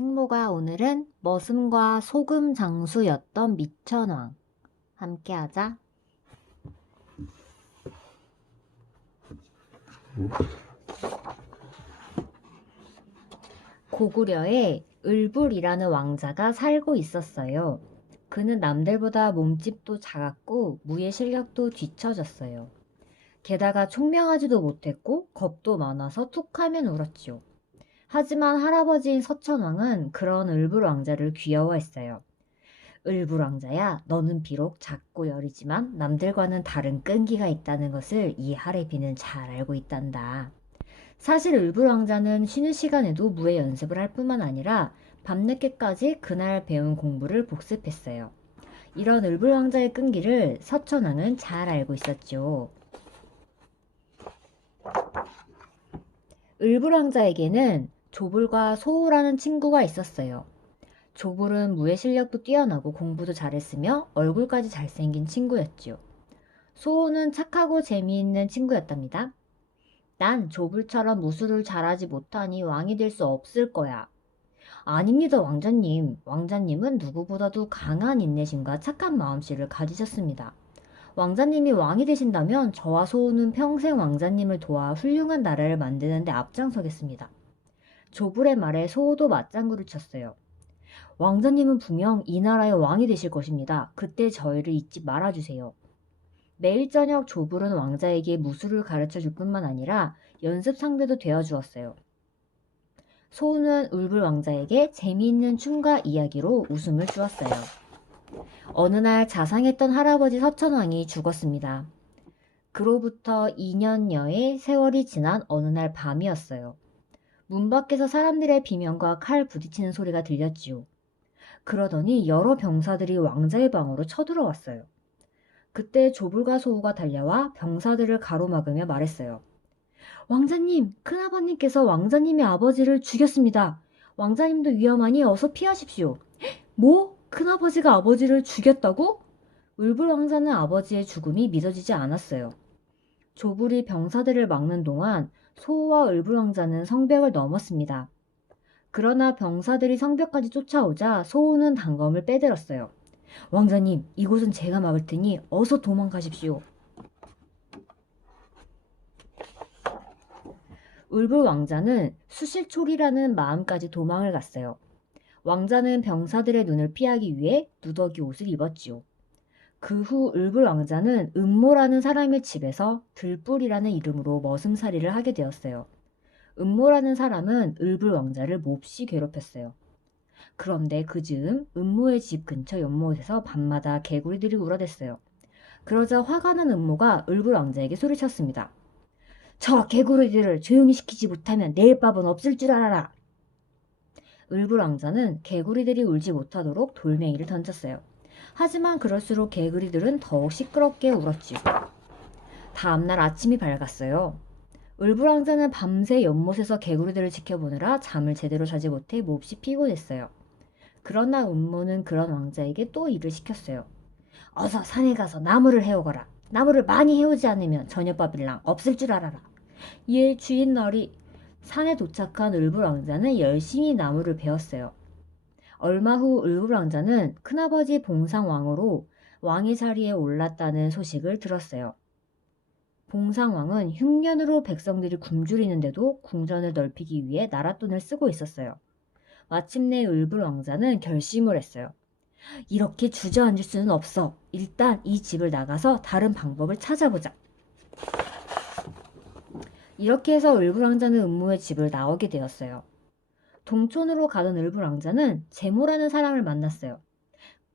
행모가 오늘은 머슴과 소금 장수였던 미천왕 함께 하자. 고구려에 을불이라는 왕자가 살고 있었어요. 그는 남들보다 몸집도 작았고 무예 실력도 뒤처졌어요. 게다가 총명하지도 못했고 겁도 많아서 툭하면 울었지요. 하지만 할아버지인 서천왕은 그런 을불 왕자를 귀여워했어요. 을불 왕자야, 너는 비록 작고 여리지만 남들과는 다른 끈기가 있다는 것을 이 하레비는 잘 알고 있단다. 사실 을불 왕자는 쉬는 시간에도 무예 연습을 할 뿐만 아니라 밤늦게까지 그날 배운 공부를 복습했어요. 이런 을불 왕자의 끈기를 서천왕은 잘 알고 있었죠. 을불 왕자에게는 조불과 소우라는 친구가 있었어요. 조불은 무예 실력도 뛰어나고 공부도 잘했으며 얼굴까지 잘생긴 친구였지요. 소우는 착하고 재미있는 친구였답니다. 난 조불처럼 무술을 잘하지 못하니 왕이 될 수 없을 거야. 아닙니다, 왕자님. 왕자님은 누구보다도 강한 인내심과 착한 마음씨를 가지셨습니다. 왕자님이 왕이 되신다면 저와 소우는 평생 왕자님을 도와 훌륭한 나라를 만드는 데 앞장서겠습니다. 조불의 말에 소우도 맞장구를 쳤어요. 왕자님은 분명 이 나라의 왕이 되실 것입니다. 그때 저희를 잊지 말아주세요. 매일 저녁 조불은 왕자에게 무술을 가르쳐 줄 뿐만 아니라 연습 상대도 되어 주었어요. 소우는 울불 왕자에게 재미있는 춤과 이야기로 웃음을 주었어요. 어느 날 자상했던 할아버지 서천왕이 죽었습니다. 그로부터 2년여의 세월이 지난 어느 날 밤이었어요. 문 밖에서 사람들의 비명과 칼 부딪히는 소리가 들렸지요. 그러더니 여러 병사들이 왕자의 방으로 쳐들어왔어요. 그때 조불과 소우가 달려와 병사들을 가로막으며 말했어요. 왕자님, 큰아버님께서 왕자님의 아버지를 죽였습니다. 왕자님도 위험하니 어서 피하십시오. 뭐? 큰아버지가 아버지를 죽였다고? 울불 왕자는 아버지의 죽음이 믿어지지 않았어요. 조불이 병사들을 막는 동안 소우와 을불 왕자는 성벽을 넘었습니다. 그러나 병사들이 성벽까지 쫓아오자 소우는 단검을 빼들었어요. 왕자님, 이곳은 제가 막을 테니 어서 도망가십시오. 울불 왕자는 수실초리라는 마음까지 도망을 갔어요. 왕자는 병사들의 눈을 피하기 위해 누더기 옷을 입었지요. 그 후 을불 왕자는 음모라는 사람의 집에서 들불이라는 이름으로 머슴살이를 하게 되었어요. 음모라는 사람은 을불 왕자를 몹시 괴롭혔어요. 그런데 그 즈음 음모의 집 근처 연못에서 밤마다 개구리들이 울어댔어요. 그러자 화가 난 음모가 을불 왕자에게 소리쳤습니다. 저 개구리들을 조용히 시키지 못하면 내일 밥은 없을 줄 알아라. 을불 왕자는 개구리들이 울지 못하도록 돌멩이를 던졌어요. 하지만 그럴수록 개구리들은 더욱 시끄럽게 울었지요. 다음날 아침이 밝았어요. 을불 왕자는 밤새 연못에서 개구리들을 지켜보느라 잠을 제대로 자지 못해 몹시 피곤했어요. 그러나 음모는 그런 왕자에게 또 일을 시켰어요. 어서 산에 가서 나무를 해오거라. 나무를 많이 해오지 않으면 저녁밥이랑 없을 줄 알아라. 이에 주인 날이 산에 도착한 을불 왕자는 열심히 나무를 베었어요. 얼마 후 을불 왕자는 큰아버지 봉상 왕으로 왕의 자리에 올랐다는 소식을 들었어요. 봉상 왕은 흉년으로 백성들이 굶주리는데도 궁전을 넓히기 위해 나랏돈을 쓰고 있었어요. 마침내 을불 왕자는 결심을 했어요. 이렇게 주저앉을 수는 없어. 일단 이 집을 나가서 다른 방법을 찾아보자. 이렇게 해서 을불 왕자는 음모의 집을 나오게 되었어요. 동촌으로 가던 을불 왕자는 제모라는 사람을 만났어요.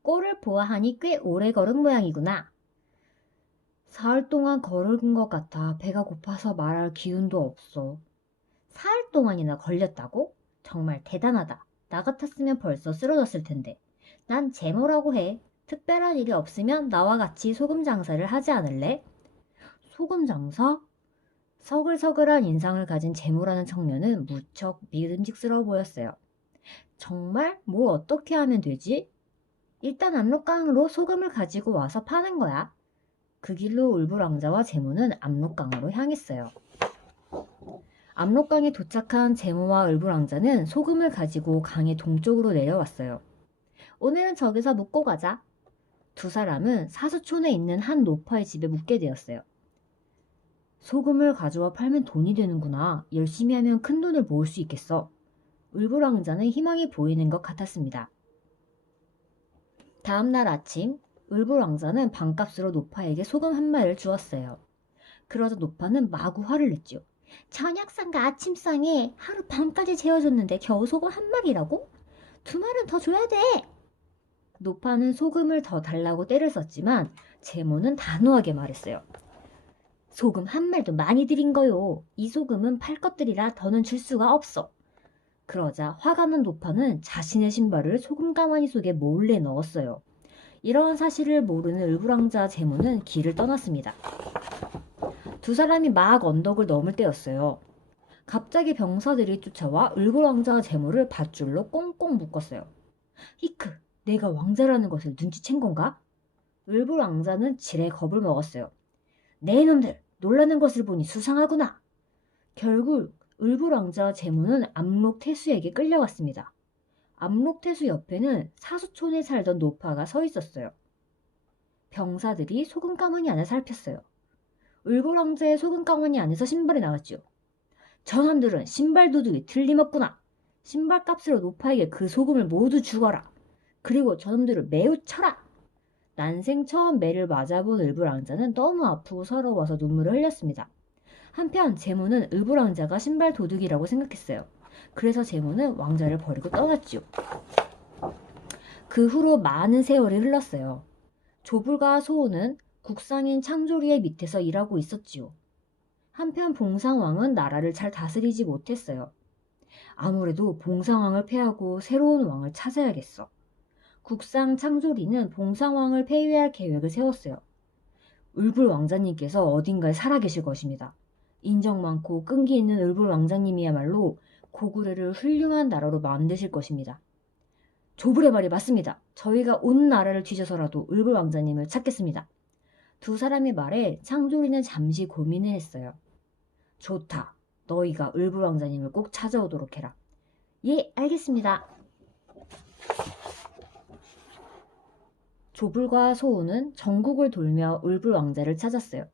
꼴을 보아하니 꽤 오래 걸은 모양이구나. 사흘 동안 걸은 것 같아 배가 고파서 말할 기운도 없어. 사흘 동안이나 걸렸다고? 정말 대단하다. 나 같았으면 벌써 쓰러졌을 텐데. 난 제모라고 해. 특별한 일이 없으면 나와 같이 소금 장사를 하지 않을래? 소금 장사? 서글서글한 인상을 가진 제모라는 청년은 무척 믿음직스러워 보였어요. 정말? 뭘 어떻게 하면 되지? 일단 압록강으로 소금을 가지고 와서 파는 거야. 그 길로 울불 왕자와 제모는 압록강으로 향했어요. 압록강에 도착한 제모와 을불왕자는 소금을 가지고 강의 동쪽으로 내려왔어요. 오늘은 저기서 묵고 가자. 두 사람은 사수촌에 있는 한 노파의 집에 묵게 되었어요. 소금을 가져와 팔면 돈이 되는구나. 열심히 하면 큰 돈을 모을 수 있겠어. 을불왕자는 희망이 보이는 것 같았습니다. 다음 날 아침, 을불왕자는 반값으로 노파에게 소금 한 마리를 주었어요. 그러자 노파는 마구 화를 냈죠. 저녁상과 아침상에 하루 밤까지 재워줬는데 겨우 소금 한 마리라고? 두 마리는 더 줘야 돼. 노파는 소금을 더 달라고 떼를 썼지만 제모는 단호하게 말했어요. 소금 한 말도 많이 드린 거요. 이 소금은 팔 것들이라 더는 줄 수가 없어. 그러자 화가 난 노파는 자신의 신발을 소금 가마니 속에 몰래 넣었어요. 이러한 사실을 모르는 을불왕자 제모는 길을 떠났습니다. 두 사람이 막 언덕을 넘을 때였어요. 갑자기 병사들이 쫓아와 을불왕자 제모를 밧줄로 꽁꽁 묶었어요. 히크, 내가 왕자라는 것을 눈치챈 건가? 을불왕자는 지레 겁을 먹었어요. 네 놈들, 놀라는 것을 보니 수상하구나. 결국 을불왕자 제모는 압록태수에게 끌려갔습니다. 압록태수 옆에는 사수촌에 살던 노파가 서 있었어요. 병사들이 소금 가마니 안을 살폈어요. 을불왕자의 소금 가마니 안에서 신발이 나왔죠. 저놈들은 신발 도둑이 틀림없구나. 신발값으로 노파에게 그 소금을 모두 주거라. 그리고 저놈들을 매우 쳐라. 난생 처음 매를 맞아본 을불왕자는 너무 아프고 서러워서 눈물을 흘렸습니다. 한편 제모는 을불왕자가 신발 도둑이라고 생각했어요. 그래서 제모는 왕자를 버리고 떠났죠. 그 후로 많은 세월이 흘렀어요. 조불과 소호는 국상인 창조리의 밑에서 일하고 있었지요. 한편 봉상왕은 나라를 잘 다스리지 못했어요. 아무래도 봉상왕을 패하고 새로운 왕을 찾아야겠어. 국상 창조리는 봉상왕을 폐위할 계획을 세웠어요. 을불 왕자님께서 어딘가에 살아계실 것입니다. 인정 많고 끈기 있는 을불 왕자님이야말로 고구려를 훌륭한 나라로 만드실 것입니다. 조불의 말이 맞습니다. 저희가 온 나라를 뒤져서라도 을불 왕자님을 찾겠습니다. 두 사람의 말에 창조리는 잠시 고민을 했어요. 좋다. 너희가 을불 왕자님을 꼭 찾아오도록 해라. 예, 알겠습니다. 조불과 소우는 전국을 돌며 을불 왕자를 찾았어요.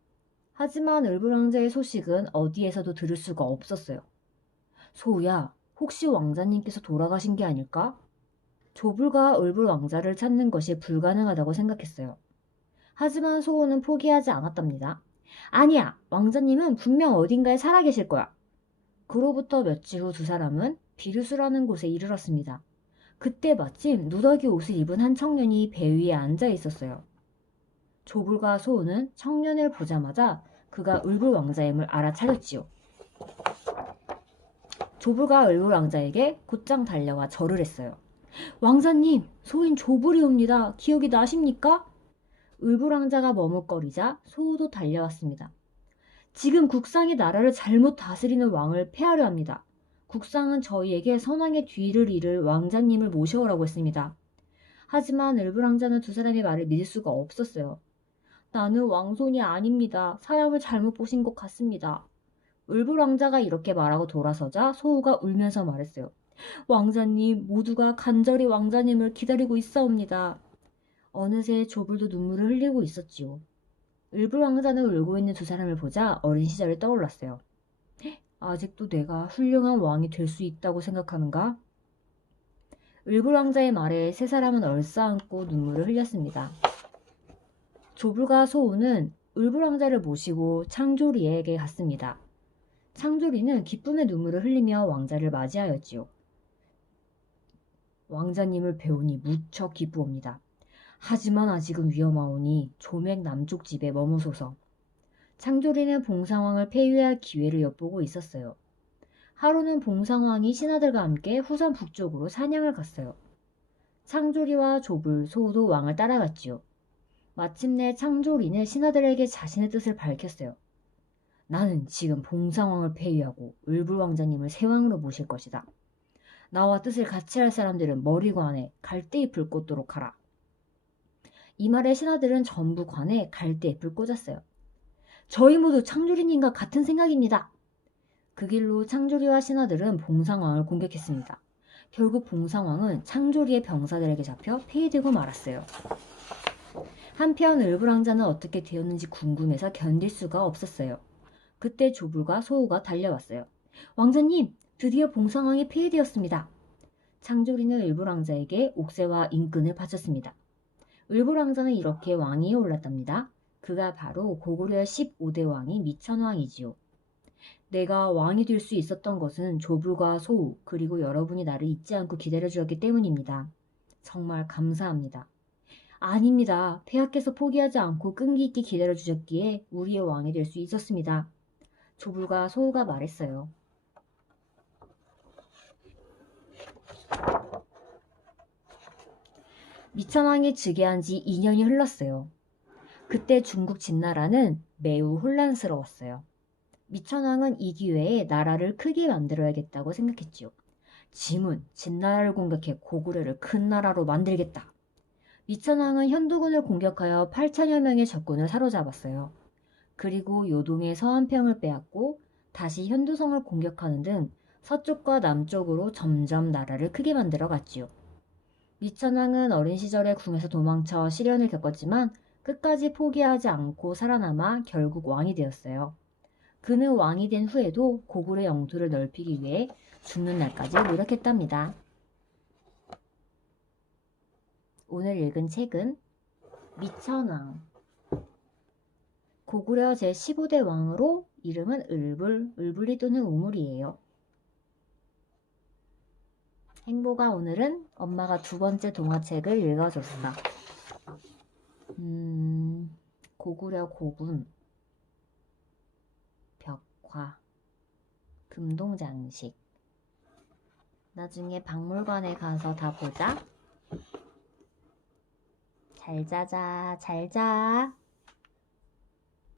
하지만 을불 왕자의 소식은 어디에서도 들을 수가 없었어요. 소우야, 혹시 왕자님께서 돌아가신 게 아닐까? 조불과 을불 왕자를 찾는 것이 불가능하다고 생각했어요. 하지만 소우는 포기하지 않았답니다. 아니야, 왕자님은 분명 어딘가에 살아계실 거야. 그로부터 며칠 후 두 사람은 비르수라는 곳에 이르렀습니다. 그때 마침 누더기 옷을 입은 한 청년이 배 위에 앉아 있었어요. 조불과 소우는 청년을 보자마자 그가 을불 왕자임을 알아차렸지요. 조불과 을불 왕자에게 곧장 달려와 절을 했어요. 왕자님, 소인 조불이 옵니다. 기억이 나십니까? 을불 왕자가 머뭇거리자 소우도 달려왔습니다. 지금 국상이 나라를 잘못 다스리는 왕을 폐하려 합니다. 국상은 저희에게 선왕의 뒤를 이을 왕자님을 모셔오라고 했습니다. 하지만 을불 왕자는 두 사람의 말을 믿을 수가 없었어요. 나는 왕손이 아닙니다. 사람을 잘못 보신 것 같습니다. 을불 왕자가 이렇게 말하고 돌아서자 소우가 울면서 말했어요. 왕자님, 모두가 간절히 왕자님을 기다리고 있사옵니다. 어느새 조불도 눈물을 흘리고 있었지요. 을불 왕자는 울고 있는 두 사람을 보자 어린 시절이 떠올랐어요. 아직도 내가 훌륭한 왕이 될 수 있다고 생각하는가? 을불 왕자의 말에 세 사람은 얼싸안고 눈물을 흘렸습니다. 조불과 소우는 을불 왕자를 모시고 창조리에게 갔습니다. 창조리는 기쁨의 눈물을 흘리며 왕자를 맞이하였지요. 왕자님을 배우니 무척 기쁘옵니다. 하지만 아직은 위험하오니 조맥 남쪽 집에 머무소서. 창조리는 봉상왕을 폐위할 기회를 엿보고 있었어요. 하루는 봉상왕이 신하들과 함께 후선 북쪽으로 사냥을 갔어요. 창조리와 조불, 소우도 왕을 따라갔지요. 마침내 창조리는 신하들에게 자신의 뜻을 밝혔어요. 나는 지금 봉상왕을 폐위하고 을불 왕자님을 새 왕으로 모실 것이다. 나와 뜻을 같이 할 사람들은 머리 관에 갈대잎을 꽂도록 하라. 이 말에 신하들은 전부 관에 갈대잎을 꽂았어요. 저희 모두 창조리님과 같은 생각입니다. 그 길로 창조리와 신하들은 봉상왕을 공격했습니다. 결국 봉상왕은 창조리의 병사들에게 잡혀 폐위되고 말았어요. 한편 을불왕자는 어떻게 되었는지 궁금해서 견딜 수가 없었어요. 그때 조불과 소우가 달려왔어요. 왕자님, 드디어 봉상왕이 폐위되었습니다. 창조리는 을불왕자에게 옥새와 인근을 바쳤습니다. 을불왕자는 이렇게 왕위에 올랐답니다. 그가 바로 고구려 15대 왕이 미천왕이지요. 내가 왕이 될 수 있었던 것은 조불과 소우, 그리고 여러분이 나를 잊지 않고 기다려주었기 때문입니다. 정말 감사합니다. 아닙니다. 폐하께서 포기하지 않고 끈기 있게 기다려주셨기에 우리의 왕이 될 수 있었습니다. 조불과 소우가 말했어요. 미천왕이 즉위한 지 2년이 흘렀어요. 그때 중국 진나라는 매우 혼란스러웠어요. 미천왕은 이 기회에 나라를 크게 만들어야겠다고 생각했지요. 지문, 진나라를 공격해 고구려를 큰 나라로 만들겠다. 미천왕은 현도군을 공격하여 8천여 명의 적군을 사로잡았어요. 그리고 요동의 서안평을 빼앗고 다시 현두성을 공격하는 등 서쪽과 남쪽으로 점점 나라를 크게 만들어 갔지요. 미천왕은 어린 시절에 궁에서 도망쳐 시련을 겪었지만 끝까지 포기하지 않고 살아남아 결국 왕이 되었어요. 그는 왕이 된 후에도 고구려 영토를 넓히기 위해 죽는 날까지 노력했답니다. 오늘 읽은 책은 미천왕. 고구려 제15대 왕으로 이름은 을불이 또는 우물이에요. 행보가 오늘은 엄마가 두 번째 동화책을 읽어줬어. 고구려 고분, 벽화, 금동장식. 나중에 박물관에 가서 다 보자. 잘 자자, 잘 자.